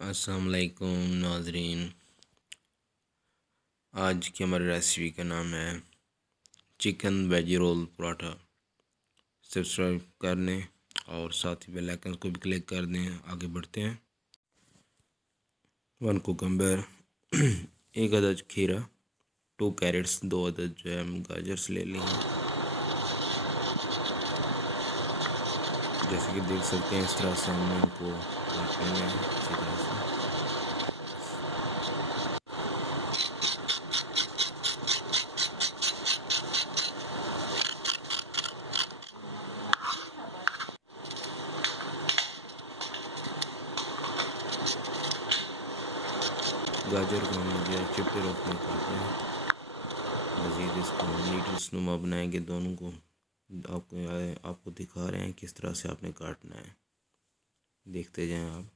अस्सलाम वालेकुम नाज़रीन। आज की हमारी रेसिपी का नाम है chicken veggie roll paratha. Subscribe कर लें और साथ ही बेल आइकन को भी क्लिक कर दें। आगे बढ़ते हैं। 1 कुकम्बर, 1 अदद खीरा, 2 कैरेट्स, 2 अदद जो है हम गाजर्स ले लिए हैं। जैसे कि देख सकते हैं इस तरह से हमने इनको काट लेना है अच्छी तरह से। गाजर को हमने जो है चिपटे रोक में काटना है। मज़ीद इसको हम नीडल्स नुमा बनाएंगे। दोनों को आपको दिखा रहे हैं किस तरह से आपने काटना है, देखते जाएं आप।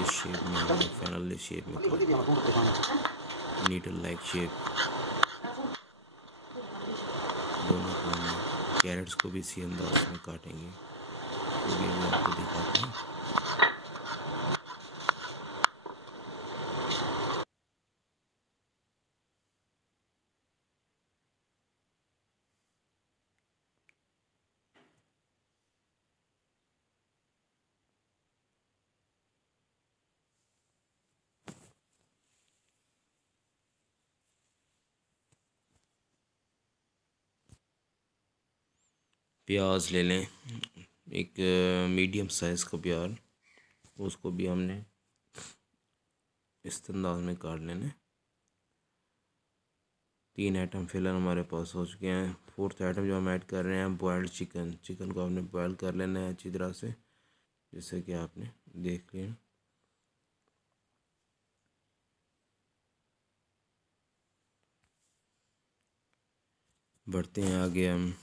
इस शेप में हमने फाइनल शेप में काटना है, नीडल लाइक शेप। दोनों को हम कैरेट्स को भी इसी अंदाज में काटेंगे, वो भी मैं आपको दिखाता हूँ। प्याज ले लें, एक मीडियम साइज़ का प्याज, उसको भी हमने इस अंदाज में काट लेना है। 3 आइटम फ़िलहाल हमारे पास हो चुके हैं। 4th आइटम जो हम ऐड कर रहे हैं बॉयल्ड चिकन। चिकन को हमने बॉयल कर लेना है अच्छी तरह से, जैसे कि आपने देख लिया। बढ़ते हैं आगे हम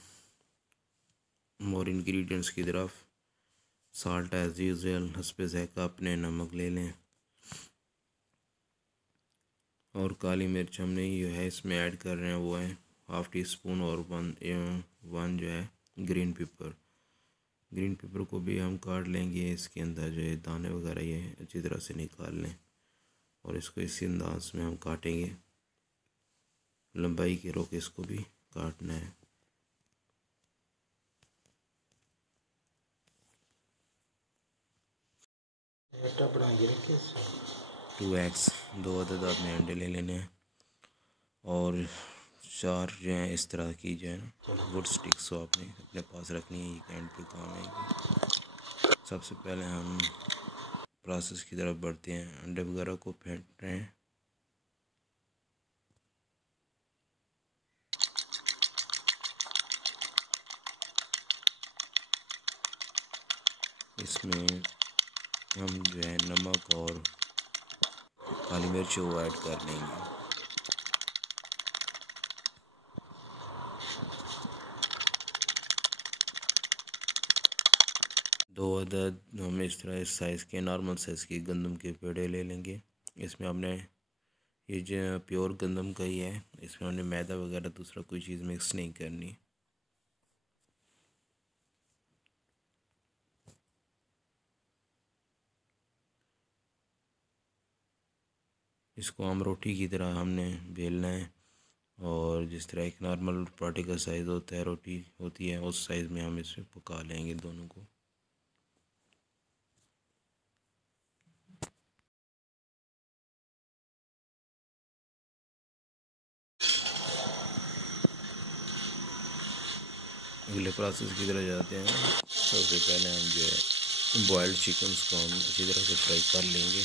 मोर इंग्रेडिएंट्स की तरफ। साल्ट एज़ यूजुअल, हस्बे ज़ायक़ा अपने नमक ले लें, और काली मिर्च हमने जो है इसमें ऐड कर रहे हैं वो है 1/2 टीस्पून, और वन जो है ग्रीन पेपर। ग्रीन पेपर को भी हम काट लेंगे, इसके अंदर जो है दाने वगैरह ये अच्छी तरह से निकाल लें, और इसको इसी अंदाज में हम काटेंगे। लंबाई के रोके इसको भी काटना है। टू एग्स, 2 अदद आपने अंडे ले लेने हैं, और 4 जो है इस तरह की जो है ना वुड स्टिक्स को आपने अपने पास रखनी है, ये एंड पे काम आएगी। सबसे पहले हम प्रोसेस की तरफ बढ़ते हैं। अंडे वगैरह को फेंट रहे हैं। इसमें हम जो है नमक और काली मिर्च वो ऐड कर लेंगे। दो अदद हम इस तरह इस साइज़ के नॉर्मल साइज़ की गंदम के पेड़े ले लेंगे। इसमें हमने ये जो प्योर गंदम का ही है, इसमें हमने मैदा वगैरह दूसरा कोई चीज़ मिक्स नहीं करनी। इसको हम रोटी की तरह हमने बेलना है, और जिस तरह एक नॉर्मल पराठे का साइज़ होता है, रोटी होती है, उस साइज़ में हम इसे पका लेंगे दोनों को। अगले प्रोसेस की तरह जाते हैं। सबसे पहले हम जो है बॉयल्ड चिकन्स को हम अच्छी तरह से फ्राई कर लेंगे।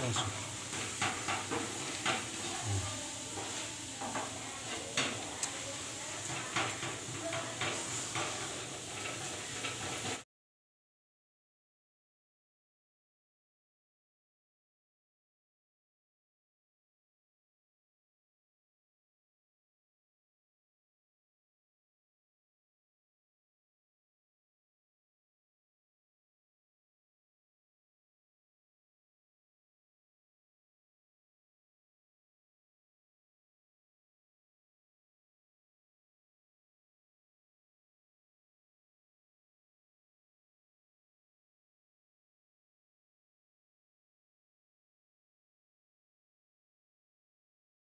Awesome.